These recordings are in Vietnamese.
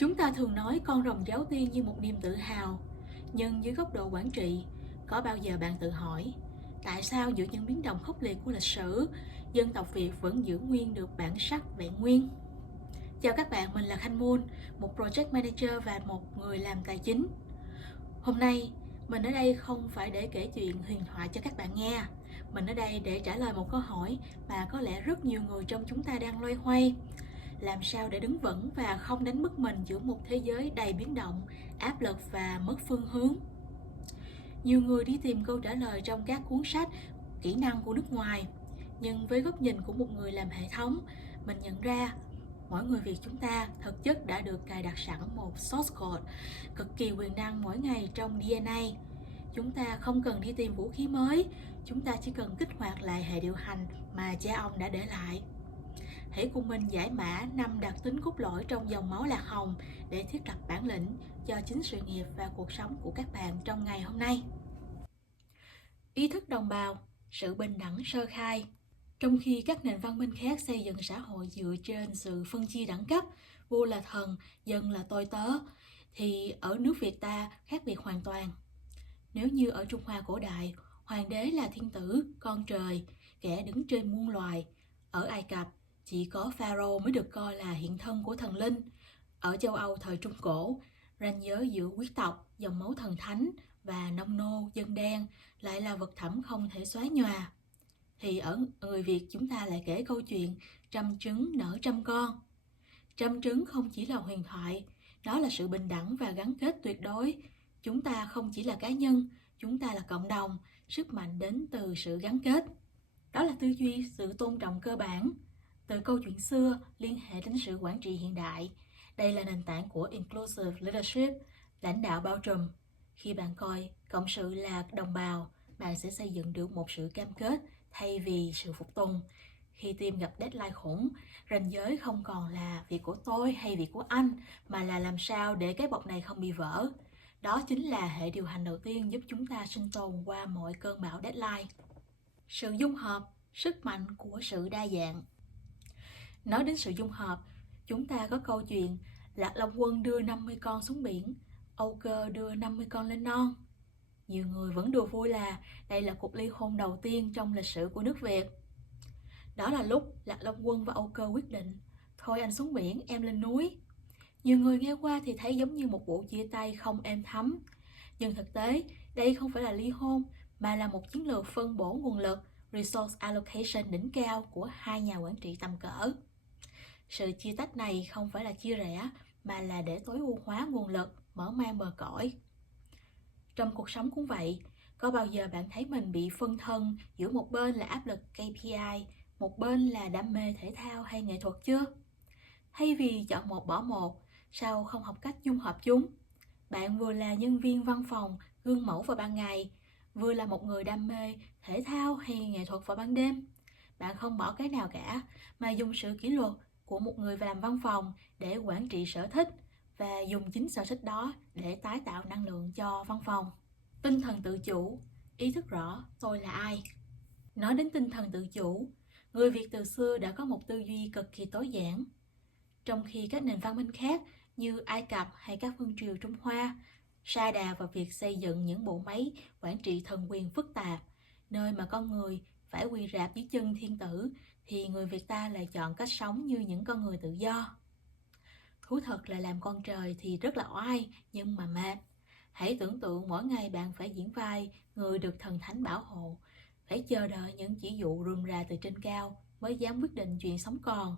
Chúng ta thường nói con rồng giáo tiên như một niềm tự hào, nhưng dưới góc độ quản trị, có bao giờ bạn tự hỏi tại sao giữa những biến động khốc liệt của lịch sử, dân tộc Việt vẫn giữ nguyên được bản sắc vẹn nguyên? Chào các bạn, mình là Khanh Moon, một Project Manager và một người làm tài chính. Hôm nay, mình ở đây không phải để kể chuyện huyền thoại cho các bạn nghe. Mình ở đây để trả lời một câu hỏi mà có lẽ rất nhiều người trong chúng ta đang loay hoay. Làm sao để đứng vững và không đánh mất mình giữa một thế giới đầy biến động, áp lực và mất phương hướng? Nhiều người đi tìm câu trả lời trong các cuốn sách, kỹ năng của nước ngoài. Nhưng với góc nhìn của một người làm hệ thống, mình nhận ra mỗi người Việt chúng ta thực chất đã được cài đặt sẵn một source code cực kỳ quyền năng mỗi ngày trong DNA. Chúng ta không cần đi tìm vũ khí mới, chúng ta chỉ cần kích hoạt lại hệ điều hành mà cha ông đã để lại. Hãy cùng mình giải mã 5 đặc tính cốt lõi trong dòng máu lạc hồng để thiết lập bản lĩnh cho chính sự nghiệp và cuộc sống của các bạn trong ngày hôm nay. Ý thức đồng bào, sự bình đẳng sơ khai. Trong khi các nền văn minh khác xây dựng xã hội dựa trên sự phân chia đẳng cấp, vua là thần, dân là tôi tớ, thì ở nước Việt ta khác biệt hoàn toàn. Nếu như ở Trung Hoa cổ đại, hoàng đế là thiên tử, con trời, kẻ đứng trên muôn loài. Ở Ai Cập, chỉ có Pharaoh mới được coi là hiện thân của thần linh. Ở châu Âu thời Trung Cổ, ranh giới giữa quý tộc, dòng máu thần thánh và nông nô, dân đen lại là vật thẳm không thể xóa nhòa. Thì ở người Việt chúng ta lại kể câu chuyện trăm trứng nở trăm con. Trăm trứng không chỉ là huyền thoại, đó là sự bình đẳng và gắn kết tuyệt đối. Chúng ta không chỉ là cá nhân, chúng ta là cộng đồng, sức mạnh đến từ sự gắn kết. Đó là tư duy sự tôn trọng cơ bản. Từ câu chuyện xưa liên hệ đến sự quản trị hiện đại, đây là nền tảng của Inclusive Leadership, lãnh đạo bao trùm. Khi bạn coi cộng sự là đồng bào, bạn sẽ xây dựng được một sự cam kết thay vì sự phục tùng. Khi team gặp deadline khủng, ranh giới không còn là việc của tôi hay việc của anh, mà là làm sao để cái bọc này không bị vỡ. Đó chính là hệ điều hành đầu tiên giúp chúng ta sinh tồn qua mọi cơn bão deadline. Sự dung hợp, sức mạnh của sự đa dạng. Nói đến sự dung hợp, chúng ta có câu chuyện Lạc Long Quân đưa 50 con xuống biển, Âu Cơ đưa 50 con lên non. Nhiều người vẫn đùa vui là đây là cuộc ly hôn đầu tiên trong lịch sử của nước Việt. Đó là lúc Lạc Long Quân và Âu Cơ quyết định, thôi anh xuống biển, em lên núi. Nhiều người nghe qua thì thấy giống như một vụ chia tay không êm thấm. Nhưng thực tế, đây không phải là ly hôn, mà là một chiến lược phân bổ nguồn lực, resource allocation đỉnh cao của hai nhà quản trị tầm cỡ. Sự chia tách này không phải là chia rẽ, mà là để tối ưu hóa nguồn lực, mở mang bờ cõi. Trong cuộc sống cũng vậy, có bao giờ bạn thấy mình bị phân thân giữa một bên là áp lực KPI, một bên là đam mê thể thao hay nghệ thuật chưa? Thay vì chọn một bỏ một, sao không học cách dung hợp chúng? Bạn vừa là nhân viên văn phòng, gương mẫu vào ban ngày, vừa là một người đam mê thể thao hay nghệ thuật vào ban đêm. Bạn không bỏ cái nào cả, mà dùng sự kỷ luật của một người làm văn phòng để quản trị sở thích và dùng chính sở thích đó để tái tạo năng lượng cho văn phòng. Tinh thần tự chủ, ý thức rõ tôi là ai. Nói đến tinh thần tự chủ, người Việt từ xưa đã có một tư duy cực kỳ tối giản. Trong khi các nền văn minh khác như Ai Cập hay các vương triều Trung Hoa sa đà vào việc xây dựng những bộ máy quản trị thần quyền phức tạp, nơi mà con người phải quỳ rạp dưới chân thiên tử, thì người Việt ta lại chọn cách sống như những con người tự do. Thú thật là làm con trời thì rất là oai, nhưng mà mệt. Hãy tưởng tượng mỗi ngày bạn phải diễn vai người được thần thánh bảo hộ, phải chờ đợi những chỉ dụ rườm rà từ trên cao mới dám quyết định chuyện sống còn.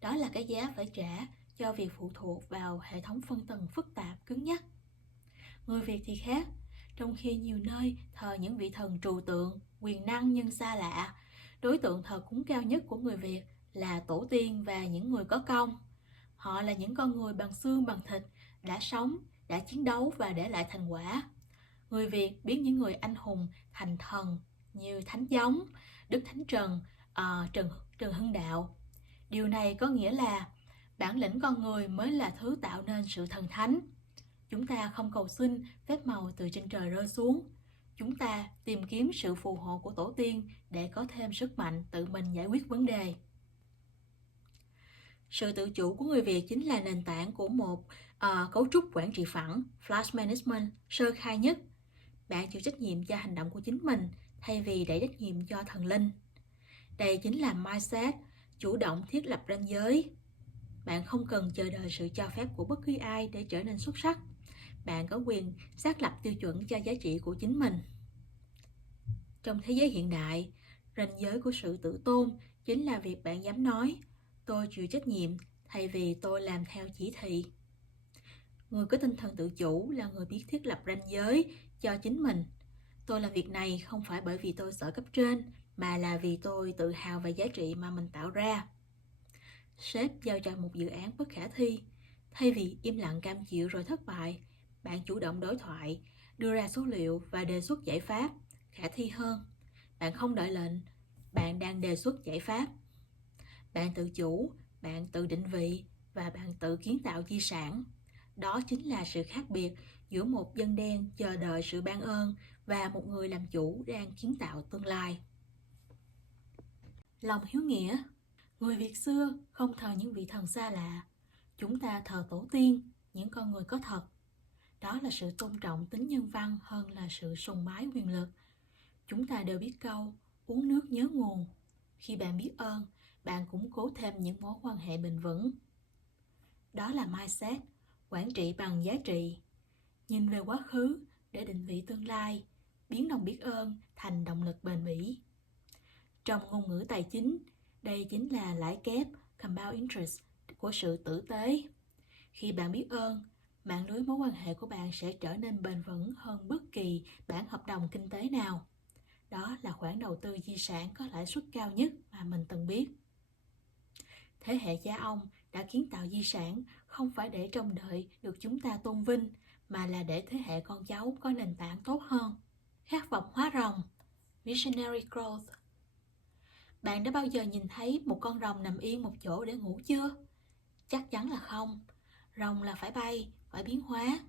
Đó là cái giá phải trả cho việc phụ thuộc vào hệ thống phân tầng phức tạp, cứng nhắc. Người Việt thì khác, trong khi nhiều nơi thờ những vị thần trừu tượng, quyền năng nhưng xa lạ, đối tượng thờ cúng cao nhất của người Việt là tổ tiên và những người có công. Họ là những con người bằng xương bằng thịt, đã sống, đã chiến đấu và để lại thành quả. Người Việt biến những người anh hùng thành thần như Thánh Giống, Đức Thánh Trần, Trần Hưng Đạo. Điều này có nghĩa là bản lĩnh con người mới là thứ tạo nên sự thần thánh. Chúng ta không cầu xin phép màu từ trên trời rơi xuống. Chúng ta tìm kiếm sự phù hộ của tổ tiên để có thêm sức mạnh tự mình giải quyết vấn đề. Sự tự chủ của người Việt chính là nền tảng của một cấu trúc quản trị phẳng, flash management, sơ khai nhất. Bạn chịu trách nhiệm cho hành động của chính mình thay vì đẩy trách nhiệm cho thần linh. Đây chính là mindset, chủ động thiết lập ranh giới. Bạn không cần chờ đợi sự cho phép của bất cứ ai để trở nên xuất sắc. Bạn có quyền xác lập tiêu chuẩn cho giá trị của chính mình. Trong thế giới hiện đại, ranh giới của sự tự tôn chính là việc bạn dám nói tôi chịu trách nhiệm thay vì tôi làm theo chỉ thị. Người có tinh thần tự chủ là người biết thiết lập ranh giới cho chính mình. Tôi làm việc này không phải bởi vì tôi sợ cấp trên, mà là vì tôi tự hào về giá trị mà mình tạo ra. Sếp giao cho một dự án bất khả thi. Thay vì im lặng cam chịu rồi thất bại, bạn chủ động đối thoại, đưa ra số liệu và đề xuất giải pháp khả thi hơn. Bạn không đợi lệnh, bạn đang đề xuất giải pháp. Bạn tự chủ, bạn tự định vị và bạn tự kiến tạo di sản. Đó chính là sự khác biệt giữa một dân đen chờ đợi sự ban ơn và một người làm chủ đang kiến tạo tương lai. Lòng hiếu nghĩa. Người Việt xưa không thờ những vị thần xa lạ. Chúng ta thờ tổ tiên, những con người có thật. Đó là sự tôn trọng tính nhân văn hơn là sự sùng bái quyền lực. Chúng ta đều biết câu, uống nước nhớ nguồn. Khi bạn biết ơn, bạn củng cố thêm những mối quan hệ bền vững. Đó là mindset, quản trị bằng giá trị. Nhìn về quá khứ để định vị tương lai, biến lòng biết ơn thành động lực bền bỉ. Trong ngôn ngữ tài chính, đây chính là lãi kép, compound interest của sự tử tế. Khi bạn biết ơn, mạng lưới mối quan hệ của bạn sẽ trở nên bền vững hơn bất kỳ bản hợp đồng kinh tế nào. Đó là khoản đầu tư di sản có lãi suất cao nhất mà mình từng biết. Thế hệ cha ông đã kiến tạo di sản không phải để trông đợi được chúng ta tôn vinh, mà là để thế hệ con cháu có nền tảng tốt hơn. Khát vọng hóa rồng, visionary growth. Bạn đã bao giờ nhìn thấy một con rồng nằm yên một chỗ để ngủ chưa? Chắc chắn là không. Rồng là phải bay, phải biến hóa.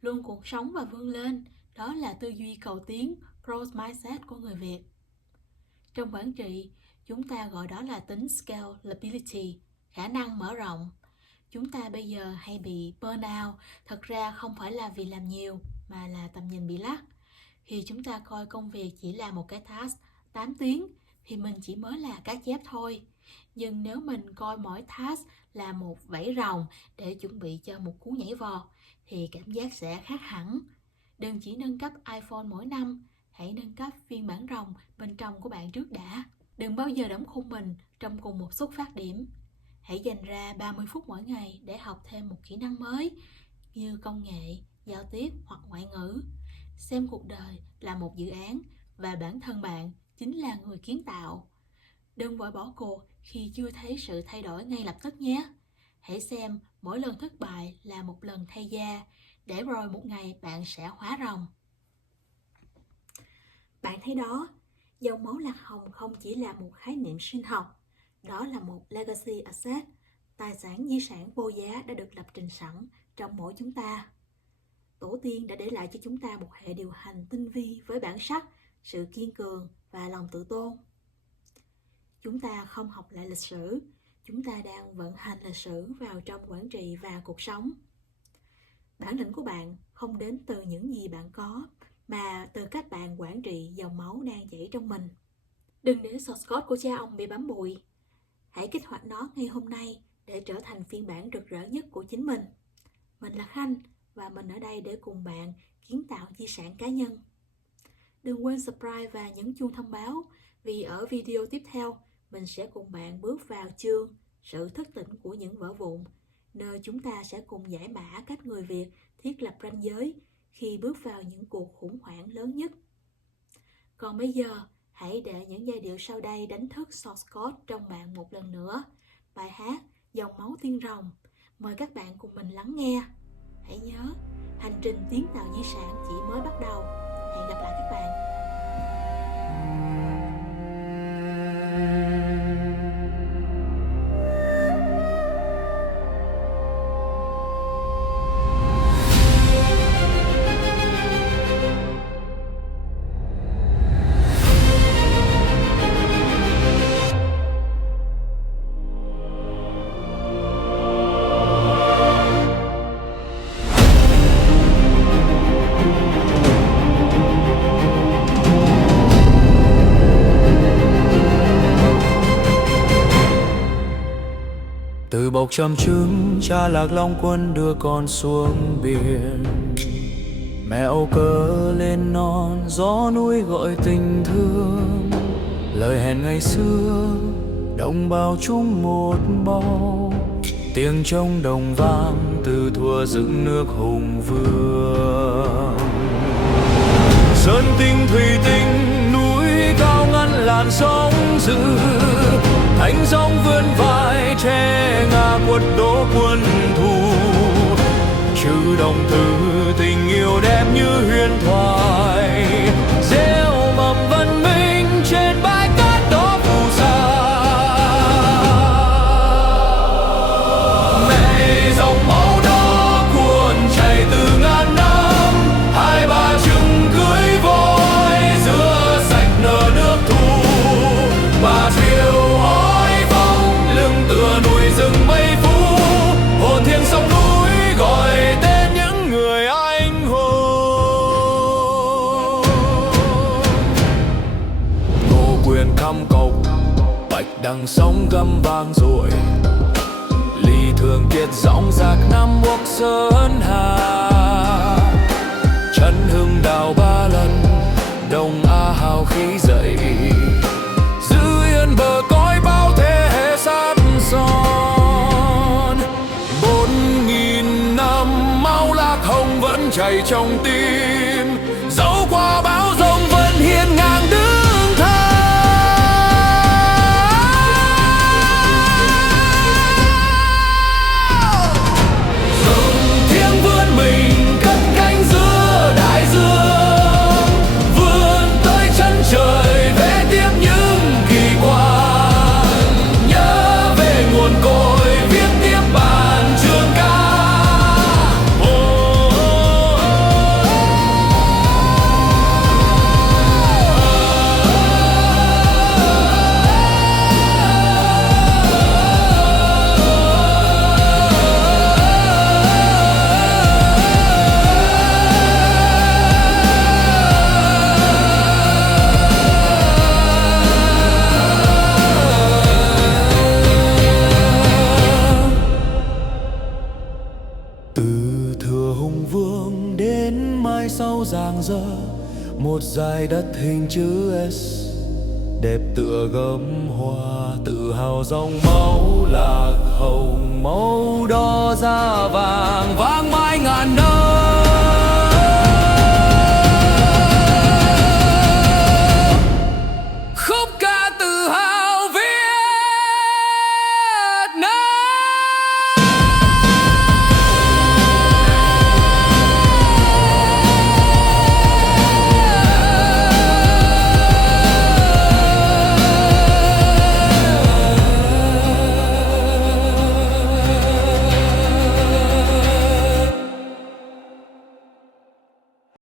Luôn cuộc sống và vươn lên, đó là tư duy cầu tiến, growth mindset của người Việt. Trong quản trị, chúng ta gọi đó là tính scalability, khả năng mở rộng. Chúng ta bây giờ hay bị burnout, thật ra không phải là vì làm nhiều, mà là tầm nhìn bị lắc. Khi chúng ta coi công việc chỉ là một cái task 8 tiếng, thì mình chỉ mới là cá chép thôi. Nhưng nếu mình coi mỗi task là một vảy rồng để chuẩn bị cho một cú nhảy vọt, thì cảm giác sẽ khác hẳn. Đừng chỉ nâng cấp iPhone mỗi năm, hãy nâng cấp phiên bản rồng bên trong của bạn trước đã. Đừng bao giờ đóng khung mình trong cùng một xuất phát điểm. Hãy dành ra 30 phút mỗi ngày để học thêm một kỹ năng mới như công nghệ, giao tiếp hoặc ngoại ngữ. Xem cuộc đời là một dự án và bản thân bạn chính là người kiến tạo. Đừng vội bỏ cuộc khi chưa thấy sự thay đổi ngay lập tức nhé. Hãy xem mỗi lần thất bại là một lần thay da, để rồi một ngày bạn sẽ hóa rồng. Bạn thấy đó, dòng máu lạc hồng không chỉ là một khái niệm sinh học, đó là một legacy asset, tài sản di sản vô giá đã được lập trình sẵn trong mỗi chúng ta. Tổ tiên đã để lại cho chúng ta một hệ điều hành tinh vi với bản sắc, sự kiên cường và lòng tự tôn. Chúng ta không học lại lịch sử, chúng ta đang vận hành lịch sử vào trong quản trị và cuộc sống. Bản lĩnh của bạn không đến từ những gì bạn có, mà từ cách bạn quản trị dòng máu đang chảy trong mình. Đừng để source code của cha ông bị bám bụi. Hãy kích hoạt nó ngay hôm nay để trở thành phiên bản rực rỡ nhất của chính mình. Mình là Khanh và mình ở đây để cùng bạn kiến tạo di sản cá nhân. Đừng quên subscribe và nhấn chuông thông báo, vì ở video tiếp theo mình sẽ cùng bạn bước vào chương Sự thức tỉnh của những vỡ vụn, nơi chúng ta sẽ cùng giải mã cách người Việt thiết lập ranh giới khi bước vào những cuộc khủng hoảng lớn nhất. Còn bây giờ, hãy để những giai điệu sau đây đánh thức source code trong bạn một lần nữa. Bài hát Dòng máu tiên rồng. Mời các bạn cùng mình lắng nghe. Hãy nhớ, hành trình kiến tạo di sản chỉ mới bắt đầu. Hẹn gặp lại các bạn. tộc châm chứng, cha Lạc Long Quân đưa con xuống biển. Mẹ Âu Cơ lên non, gió núi gọi tình thương. Lời hẹn ngày xưa, đồng bào chung một bầu. Tiếng trống đồng vang từ thuở dựng nước hùng vương. Sơn tinh thủy tinh, núi cao ngăn làn sóng dữ. Thánh sóng vươn vai che ngã quật đổ quân thù. Chữ đồng từ tình yêu đẹp như huyền thoại, gieo mầm văn minh trên bãi cát đó phù sa. Mẹ dòng máu đó cuồn chảy từ ngàn năm, hai bà trưng cưới voi giữa sạch nở nước thu. Bà triều hói phong lưng tựa núi rừng mây phú, hồn thiêng sông núi gọi tên những người anh hùng. Ngô Quyền khăm cộc, bạch đằng sóng gầm vang rồi. Lý Thường Kiệt dõng dạc năm Quốc Sơn Hà. Trấn Hưng đào ba lần, Đông A hào khí dậy. Giữ yên bờ cõi bao thế hệ sát son. 4.000 năm máu Lạc Hồng vẫn chảy trong tim, dẫu qua bão giông vẫn hiên ngang đứng thẳng. Rồng thiêng vươn mình cất cánh giữa đại dương, vươn tới chân trời vẽ tiếp những kỳ quan. Nhớ về nguồn cội viết tiếp bản trường ca. Từ thừa hùng vương đến mai sau Giang Dơ, một dải đất hình chữ S đẹp tựa gấm hoa. Tự hào dòng máu Lạc Hồng, màu đỏ da vàng.